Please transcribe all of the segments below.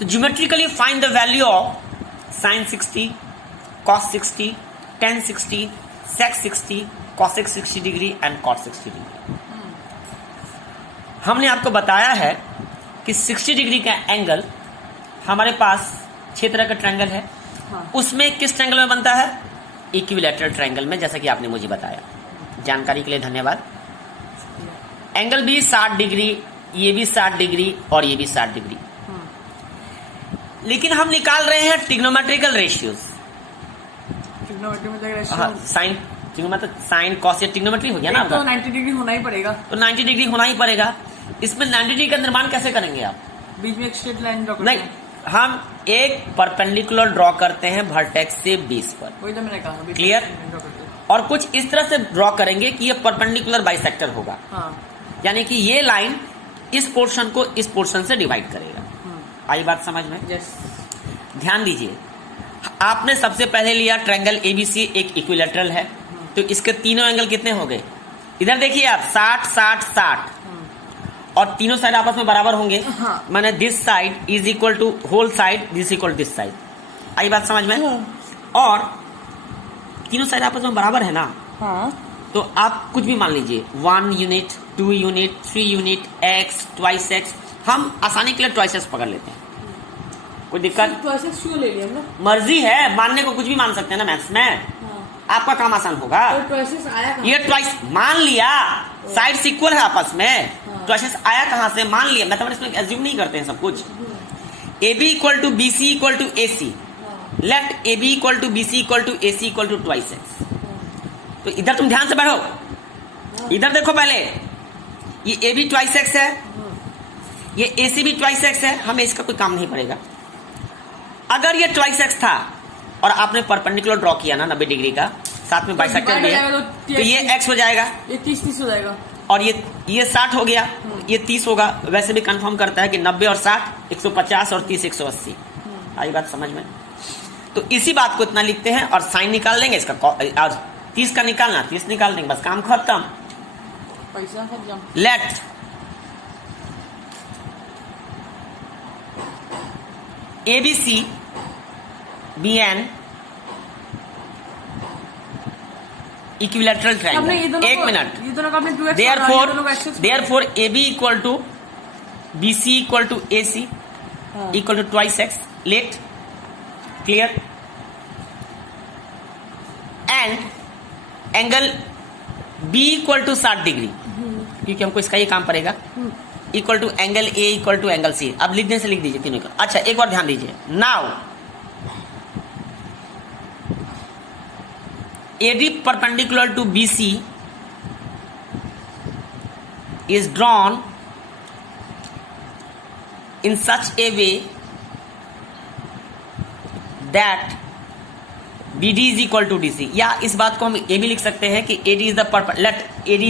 तो geometrically find the value of sine 60, cos 60, tan 60, sec 60, cosec 60 degree and cot 60 degree. हमने आपको बताया है कि 60 डिग्री का एंगल हमारे पास 6 तरह का ट्रायंगल है। हाँ। उसमें किस ट्रायंगल में बनता है? इक्विलैटरल ट्रायंगल में, जैसा कि आपने मुझे बताया। जानकारी के लिए धन्यवाद। एंगल भी 60 डिग्री, ये भी 60 डिग्री और ये भी 60 डिग्री। लेकिन हम निकाल रहे हैं ट्रिग्नोमेट्रिकल रेशियोज। ट्रिग्नोमेट्री में रेशियो साइन कॉस या ट्रिग्नोमेट्री हो गया ना। तो 90 डिग्री होना ही पड़ेगा। तो 90 डिग्री होना ही पड़ेगा। इसमें 90 डिग्री का निर्माण कैसे करेंगे आप? बीच में एक स्ट्रेट लाइन ड्रॉ करते नहीं, हैं। हम एक परपेंडिकुलर ड्रॉ करते हैं वर्टेक्स से बेस पर। वही तो मैंने कहा। Clear? ड्रॉ करते हैं। और कुछ इस तरह से ड्रॉ करेंगे कि ये परपेंडिकुलर बाइसेक्टर होगा। हाँ। यानी कि ये लाइन इस पोर्शन को इस पोर्शन से डिवाइड करेगा। आई बात समझ में? यस। ध्यान दीजिए, आपने सबसे पहले लिया ट्रायंगल एबीसी, एक इक्विलैटरल है। तो इसके तीनों एंगल कितने हो गए? इधर देखिए आप, 60 60 60 और तीनों साइड आपस में बराबर होंगे। हाँ। माने this side is equal to whole side, this equal this side. आई बात समझ में? और तीनों साइड आपस में बराबर है ना। हाँ। तो आप कुछ भी मान लीजिए, 1 unit, 2 unit, 3 unit, x, twice x। हम आसानी के लिए ट्वाइस x पकड़ लेते हैं, कोई दिक्कत? ट्वाइस क्यों ले लिया हमने? मर्जी है, मानने को कुछ भी मान सकते हैं ना मैथ्स में। हाँ। आपका काम आसान होगा। तो ट्वाइस आया कहाँ? ये ट्वाइस मान लिया, साइड इक्वल है आपस में। हाँ। ट्वाइस आया कहां से? मान लिया। मैथमेटिक्स में एज्यूम नहीं करते हैं सब कुछ। AB equal to BC equal to AC, let AB equal to BC equal to AC equal to twice x। तो इधर तुम ध्यान से बैठो, इधर देखो पहले। ये AB ट्वाइस x है, ये AC भी ट्वाइस x है। हमें इसका कोई काम नहीं पड़ेगा। अगर ये ट्वाइस x था और आपने परपेंडिकुलर ड्रॉ किया ना 90 डिग्री का, साथ में बाइसेक्टर भी है, तो ये x हो जाएगा, ये 30 हो जाएगा। और ये 60 हो गया, ये 30 होगा। वैसे भी कंफर्म करता है कि 90 और 60 150 और 30 180। आई बात समझ में? तो इसी बात को इतना लिखते हैं और साइन निकाल लेंगे इसका। और 30 का निकालना, 30 निकाल देंगे, बस काम खत्म। पैसा खत्म। Let ABC be an equilateral triangle. एक मिनट। ये दोनों का आपने 2x Therefore AB equal to BC equal to AC equal to twice x। Let clear. And angle B equal to 60 degree, क्योंकि हमको इसका ये काम पड़ेगा, equal to angle A equal to angle C। अब लिखने से लिख दीजिए तीनों का। अच्छा, एक बार ध्यान दीजिए। Now AD perpendicular to BC is drawn in such a way that BD is equal to DC। या इस बात को हम ये भी लिख सकते हैं कि AD is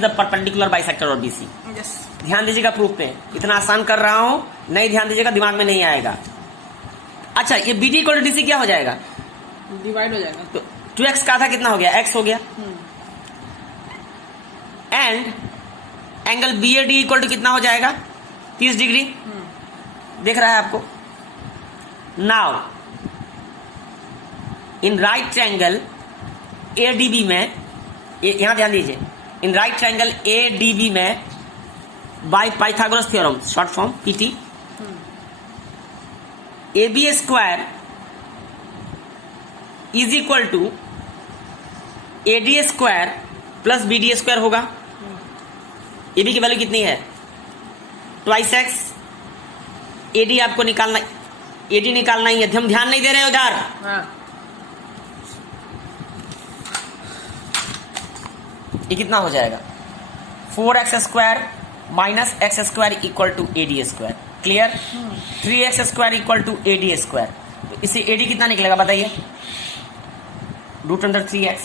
the perpendicular bisector of BC। Yes. ध्यान दीजिएगा प्रूफ पे, इतना आसान कर रहा हूं, नहीं ध्यान दीजिएगा दिमाग में नहीं आएगा। अच्छा, ये BD इक्वल टू DC क्या हो जाएगा? डिवाइड हो जाएगा। तो 2x का आधा कितना हो गया? x हो गया। And angle BAD equal to कितना हो जाएगा? 30 डिग्री। देख रहा है आपको? Now in right triangle ADB में, यहां ध्यान दीजिए, इन राइट ट्रायंगल ADB में by Pythagoras theorem, short form PT, AB square is equal to AD square plus BD square होगा। AB की वैल्यू कितनी है? Twice x। AD आपको निकालना, AD निकालना ही है। हम ध्यान नहीं दे रहे उधर। हाँ। ये कितना हो जाएगा? 4x square minus x square equal to AD square. Clear? 3x square equal to AD square. तो इससे AD कितना निकलेगा बताइए? Root under 3x,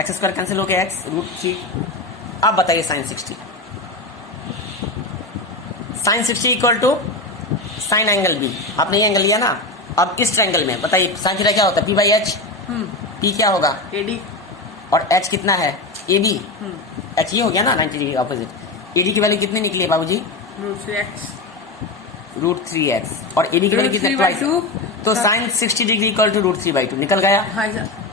x square cancel हो गया, x रूट 3। अब बताइए sine 60। Sine 60 equal to sine angle B। आपने ये एंगल लिया ना। अब इस ट्रायंगल में बताइए साइन थीटा क्या होता है? P/H। P क्या होगा? AD। और H कितना है? AB। H ये हो गया ना 90 डिग्री ऑपोजिट। AD की वैल्यू कितनी निकली है बाबूजी? Root 3x। √3x और AB की वैल्यू कितना ट्वाइस, तो sin 60 डिग्री इक्वल टू √3/2 निकल गया।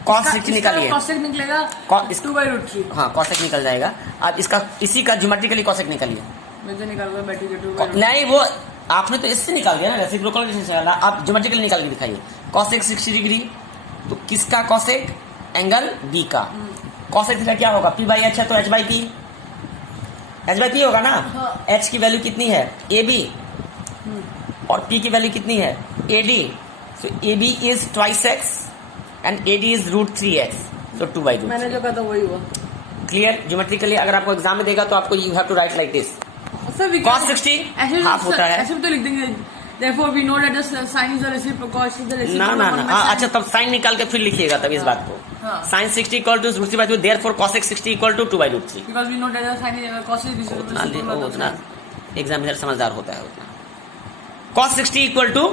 cos 60 निकालिए, कॉसेक निकलेगा cos 2/√3। हाँ cosec निकल जाएगा। अब इसका इसी का ज्योमेट्रिकली cosec निकालिए। मुझे निकाल कर बैठी 2/√3। नहीं वो आपने तो इससे निकाल दिया ना, रेसिप्रोकल से निकाला, आप ज्योमेट्रिकली निकाल के दिखाइए। cosec 60 डिग्री, तो किसका cosec, एंगल B का। cosec थीटा क्या होगा, P/h है तो h/p, h/p होगा ना। हाँ। h की वैल्यू कितनी है, AB, और P की वैल्यू कितनी है, AD। So AB is twice x and AD is √3x, तो 2/2। मैंने जो कहा था वही हुआ। क्लियर। ज्योमेट्रिकली अगर आपको एग्जाम में देगा तो आपको you have to write like this. cos 60 half होता है। ऐसे भी तो लिख देंगे, therefore we know that the sin is the reciprocal, cos is the ना reciprocal ना of 1 ना by हाँ, sin। अच्छा तब साइन निकाल के फिर लिखिएगा तब इस बात को। हाँ। sin 60 equal to √3/2, therefore cosec 60 equal to 2/√3। Because we know that the sin is cos is the उतना reciprocal of उतना sin। एग्जामिनर समझदार होता है उतना। cos 60 equal to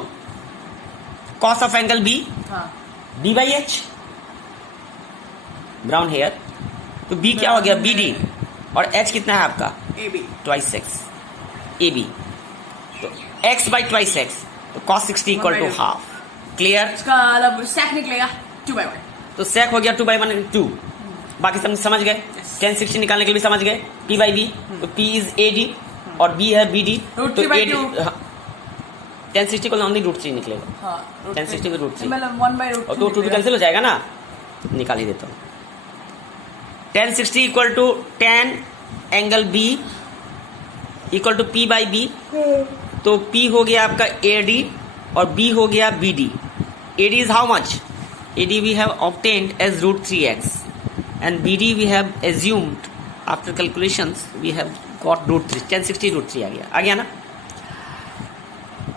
cos of angle B, हाँ। B/h, ब्राउन हेयर, तो B क्या हो गया, BD, और h कितना है आपका, AB ट्वाइस x, AB, तो x बाई ट्वाइस x, तो cos 60 equal to 1/2। Half. Clear. इसका मतलब sec निकलेगा 2/1। तो sec हो गया 2/1 2। बाकी सब समझ गए। Yes। tan 60 निकालने के लिए भी समझ गए, P/B, तो P इज AD और B है BD, तो √3/2। tan 60 को ओनली √3 निकलेगा, हाँ, tan 60 को √3, मतलब 1/√3 और तो 2 कैंसिल हो जाएगा ना, निकाल ही देता हूँ। tan 60 equal to tan angle B equal to P/B, तो P हो गया आपका AD और B हो गया BD। AD is how much? AD we have obtained as √3x and BD we have assumed after calculations we have got √3, tan 60 √3 आ गया ना।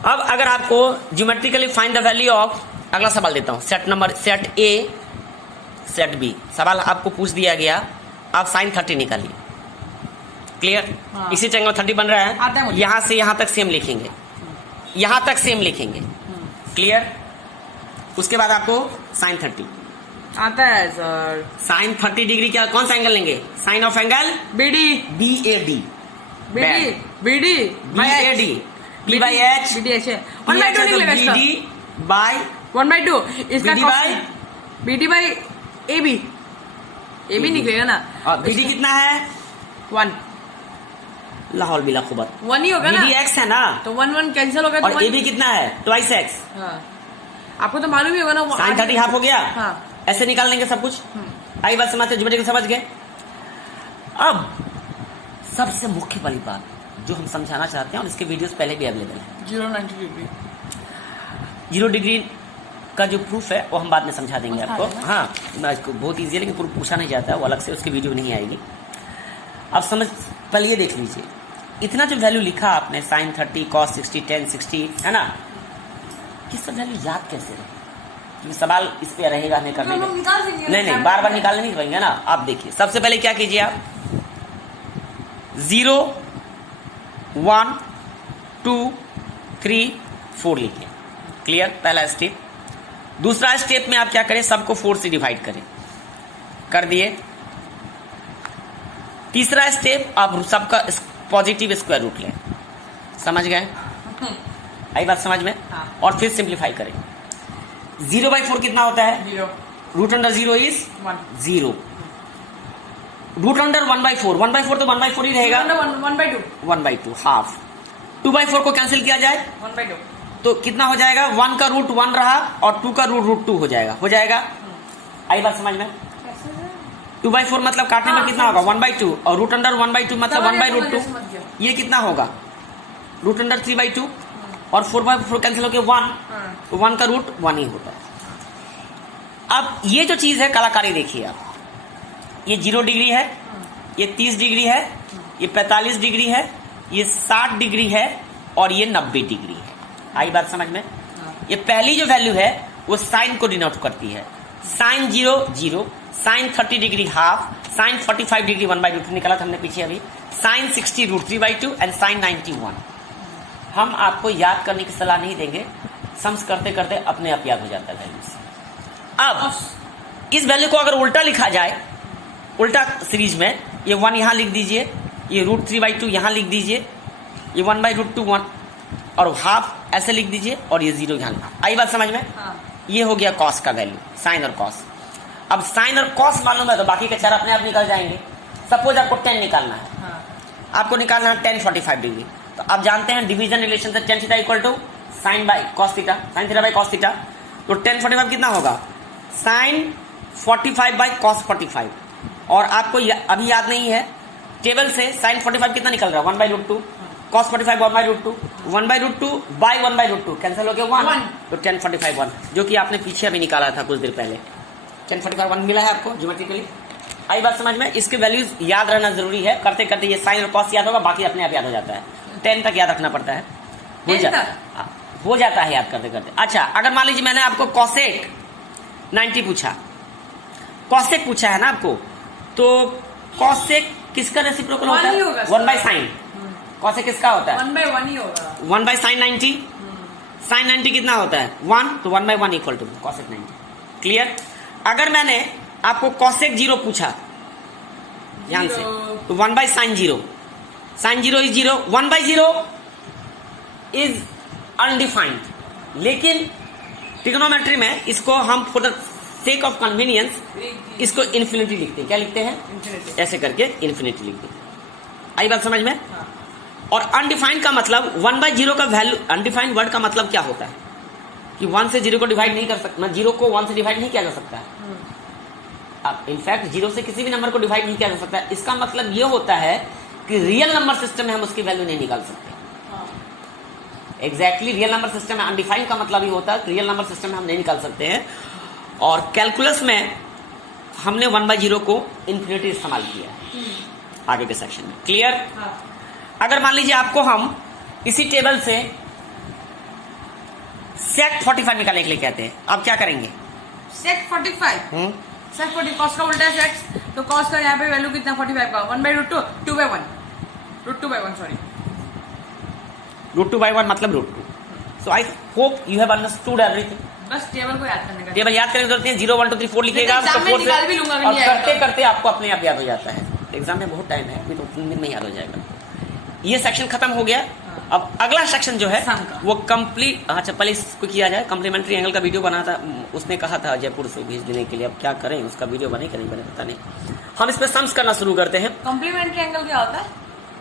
अब अगर आपको geometrically find the value of, अगला सवाल देता हूं, सेट A सेट B, सवाल आपको पूछ दिया गया, आप sin 30 निकालिए। क्लियर। हाँ। इसी एंगल 30 बन रहा आता है है, मुझे। यहां से यहां तक सेम लिखेंगे, यहां तक सेम लिखेंगे। क्लियर। उसके बाद आपको sin 30, आता है सर। sin 30 डिग्री क्या, कौन सा एंगल लेंगे, sine of angle BD BAD, BD BD BAD, P/h, BD है 1/2 निकलेगा इसका। BD बाय 1/2 इसका BD by BD by AB निकलेगा ना। और BD कितना है, 1 लाहौल बिला खुबत, 1 ही होगा ना, BD x है ना, तो 1 कैंसिल होगा और तो AB कितना है, ट्वाइस x, हाँ। आपको तो मालूम ही होगा ना। sin 30 हाफ हो गया। हाँ। ऐसे निकाल लेंगे सब कुछ। आई बात समझते, ज्योमेट्रिकल समझ गए। अब सबसे मुख्य वाली बात जो हम समझाना चाहते हैं, और इसके वीडियोस पहले भी अवेलेबल है, 090 डिग्री 0 डिग्री का जो प्रूफ है वो हम बाद में समझा देंगे आपको। हाँ बहुत ईजी है, लेकिन प्रूफ पूछा नहीं जाता है, वो अलग से उसकी वीडियो नहीं आएगी। अब समझ, पहले ये देख लीजिए, इतना जो वैल्यू लिखा आपने sin 30, cos 60, tan 60, है ना, ये सब वैल्यू याद कैसे रहे, क्योंकि सवाल इस पे रहेगा हमें करने हम का। लोग निकाल देंगे। नहीं बार बार निकालने नहीं पड़ेंगे ना। आप देखिए, सबसे पहले क्या कीजिए आप, 0 1 2 3 4 लिखिए। क्लियर, पहला स्टेप। दूसरा स्टेप में आप क्या करें, सबको 4 से डिवाइड करें, कर दिए। तीसरा स्टेप, आप सबका पॉजिटिव स्क्वायर रूट लें। समझ गए, आई बात समझ में। हाँ। और फिर सिंप्लीफाई करें। 0/4 कितना होता है, 0 √0 इज 1 0, √1/4, 1/4 तो 1/4 ही रहेगा, 1/2 1/2 हाफ। 2/4 को कैंसिल किया जाए 1/2 तो कितना हो जाएगा, 1 का रूट 1 रहा और 2 का रूट 2 हो जाएगा। आई बात समझ में। 2/4 मतलब काटने में कितना होगा, 1/2, और √1/2 मतलब 1/√2, ये कितना होगा, √3/2, और 4/4 कैंसिल होकर 1, तो 1 का रूट 1 ही होता है। अब ये जो चीज है कलाकारी देखिए आप, ये 0 डिग्री है, ये 30 डिग्री है, ये 45 डिग्री है, ये 60 डिग्री है, और ये 90 डिग्री है। आई बात समझ में। ये पहली जो वैल्यू है वो साइन को डिनोट करती है, sine 0 0, sine 30 degree half, sine 45 degree 1/2 निकाला था हमने पीछे अभी, साइन 60 √3/2 एंड साइन 90 1। हम आपको याद करने की सलाह नहीं देंगे, सम्स करते करते अपने आप याद हो जाता है वैल्यूज। अब इस वैल्यू को अगर उल्टा लिखा जाए, उल्टा सीरीज में, ये 1 यहां लिख दीजिए, ये √3/2 यहां लिख दीजिए, ये 1/√2 1, और हाफ ऐसे लिख दीजिए और ये 0 यहाँ आई बात समझ में। हाँ। ये हो गया कॉस का वैल्यू, साइन और कॉस। अब साइन और कॉस मालूम है तो बाकी के चार अपने आप निकल जाएंगे। सपोज आपको 10 निकालना है, हाँ। आपको निकालना है tan 45 डिग्री, तो आप जानते हैं डिवीजन रिलेशन से tan theta equal to sine by cos theta, sine theta by cos theta. तो tan 45 कितना होगा, साइन 45 बाई कॉस 45। और आपको अभी याद नहीं है टेबल से साइन 45 कितना निकल रहा है 1/√2, कॉस 45 1/√2, 1/√2 बाई 1/√2 कैंसिल हो गया 1, तो tan 45 1, जो कि आपने पीछे अभी निकाला था कुछ देर पहले। tan 45 1 मिला है आपको ज्योमेट्रिकली। आई बात समझ में। इसके वैल्यूज याद रहना जरूरी है, करते करते ये साइन और कॉस याद होगा, बाकी अपने आप याद हो जाता है। 10 तक याद रखना पड़ता है, हो जाता है याद करते करते। अच्छा, अगर मान लीजिए मैंने आपको कॉसेक 90 पूछा, कॉसेक पूछा है ना आपको, तो कॉसेक किसका रेसिप्रोकल होता है 1 बाई साइन। कॉसेक किसका होता है 1/1 ही होगा, 1 बाई साइन 90। साइन 90 कितना होता है 1, तो 1/1 इक्वल टू कॉसेक 90। क्लियर। अगर मैंने आपको कॉसेक 0 पूछा ध्यान से, तो 1 by sine 0, sine 0 is 0, 1/0 is undefined. लेकिन ट्रिग्नोमेट्री में इसको हम for the sake of convenience इसको इन्फिनिटी लिखते हैं। क्या लिखते हैं, ऐसे करके इन्फिनिटी लिखते हैं। आई बात समझ में। हाँ। और अनडिफाइंड का मतलब 1/0 का वैल्यू, अनडिफाइंड वर्ड का मतलब क्या होता है कि 1 से 0 को डिवाइड नहीं कर सकता, 0 को 1 से डिवाइड नहीं किया जा सकता है। अब इनफैक्ट 0 से किसी भी नंबर को डिवाइड नहीं किया जा सकता है। इसका मतलब ये होता है कि रियल नंबर सिस्टम में हम उसकी वैल्यू नहीं निकाल सकते। एग्जैक्टली रियल नंबर सिस्टम में अनडिफाइंड का मतलब ही होता है कि रियल नंबर सिस्टम में हम नहीं निकाल सकते हैं। और कैलकुलस में हमने 1/0 को इन्फिनिटी इस्तेमाल किया है आगे के सेक्शन में। क्लियर। हाँ। अगर मान लीजिए आपको हम इसी टेबल से सेक 45 निकालने के लिए कहते हैं, आप क्या करेंगे, सेक 45 सेक 40 कॉस का उल्टा है सेक, तो कॉस का यहाँ पे वैल्यू कितना 45 का 1/√2 2/1 √2/1 सॉरी √2/1 मतलब √2। So I hope you have understood everything. बस टेबल को याद करने का, टेबल याद करने की जरूरत नहीं है, 0 1 2 3 4 लिखिएगा आप, एग्जाम में निकाल भी लूंगा, और करते करते आपको अपने आप याद हो जाता है। एग्जाम में बहुत टाइम है, अभी तो 3 दिन में याद हो जाएगा। ये सेक्शन खत्म हो गया। अब अगला सेक्शन जो है वो कंप्लीट, अच्छा पहले इसको किया जाए। कम्प्लीमेंट्री एंगल का वीडियो बना था, उसने कहा था जयपुर से भेज देने के लिए, अब क्या करें, उसका वीडियो बने कि नहीं बने पता नहीं। हम इस पे सम्स करना शुरू करते हैं। कॉम्प्लीमेंट्री एंगल क्या होता है।